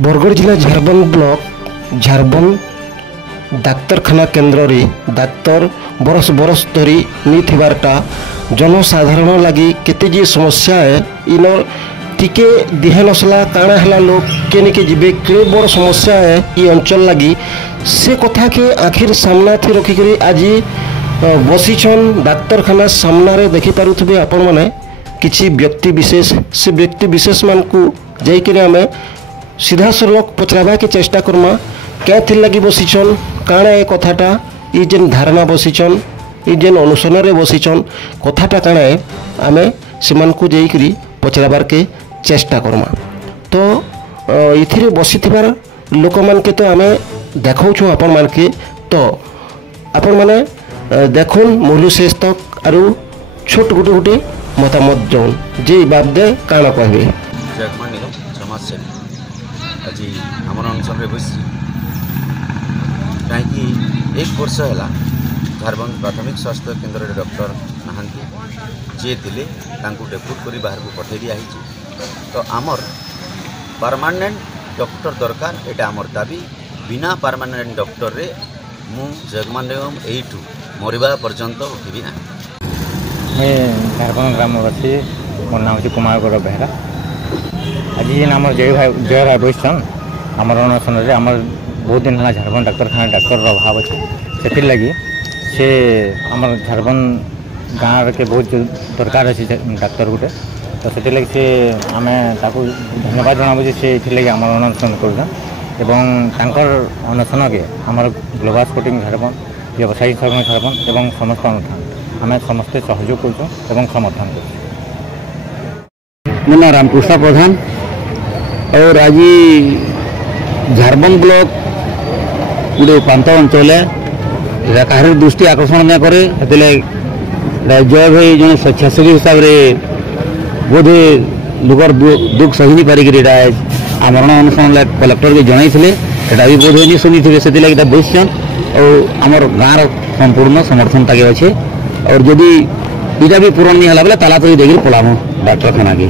बरगढ़ जिला झारबन ब्लॉक झारबन डाक्तरखाना केन्द्र रे डाक्तर बरस बरस धरी नीथिबारटा जनसाधारण लगी केते जी समस्या है इन टिके दिहे नसला काଣା हला लोग केनिके जीवे के बड़ समस्या है ये अंचल लगी से कथा के आखिर सामना थी रखिक आज बसीछन डाक्तरखाना सामने देखि पारुथबे आपण माने किछि व्यक्ति विशेष से व्यक्ति विशेष मान को जाइकरी आमे सीधा सलख पचराबा के चेष्टा करमा क्या थी लगी बसीछन काଣା ए कथाटा ये जेन धारणा बसीछन ये जेन अनुसरण रे बसीछन कथाटा काଣା है आमे सेमान को जाइकरी पचराबार के चेष्टा करमा। तो इथिरे बसीथिबार लोक मान के तो आमे देखाउछु आपण मान के तो आपण माने देखुन मूलु शेष तक आरु छोट गुटे गुटे मतामत जौन जे बाबदे काଣା कहबे जगमान निगम समाज से आज आम अनशन में बस कहीं एक वर्ष है झारबन प्राथमिक स्वास्थ्य केन्द्र डॉक्टर नहांती जे थे डेपुट कर बाहर को पठे दिया तो आमर परमानेंट डॉक्टर दरकार एटा आमर दाबी बिना परमानेंट डॉक्टर रे मु जगमान निगम एठू मरवा पर्यंत उठबी ना। मैं झारखंड ग्रामवासी मोर नाम हूँ कुमार गौरव बेहरा। आज आम जय भाई बसन आमर अनशन आम बहुत दिन है झारखंड डाक्तरखाना डाक्तर अभाव अच्छे से लगी से आम झारखंड गाँव के बहुत दरकार अच्छे डाक्तर गोटे तो से लगी से आम धन्यवाद जनाबू से लगे आम अनशन कर अनशन के आम ग्लोबल स्पोर्टिंग झारखंड व्यवसायी संघ झारखंड एवं समस्त अनुष्ठान आम समस्ते सहयोग कर समर्थन कर। मो ना रामकृष्ण प्रधान और आज झारबन ब्लॉक गोटे प्रांत अंचल है कहार दृष्टि आकर्षण न करे जय भाई जो स्वेच्छासेवी हिसाब से बोधे लोकर दुख सही नहीं पारिक आमरण अनुष्ठान कलेक्टर के जनई भी बोध नहीं शुनी थे से लगे बसन और आमर गाँव संपूर्ण समर्थन ताके अच्छे और जदि इटा भी पूरण नहीं है ताला तो देखिए पलाम डाक्तरखाना के।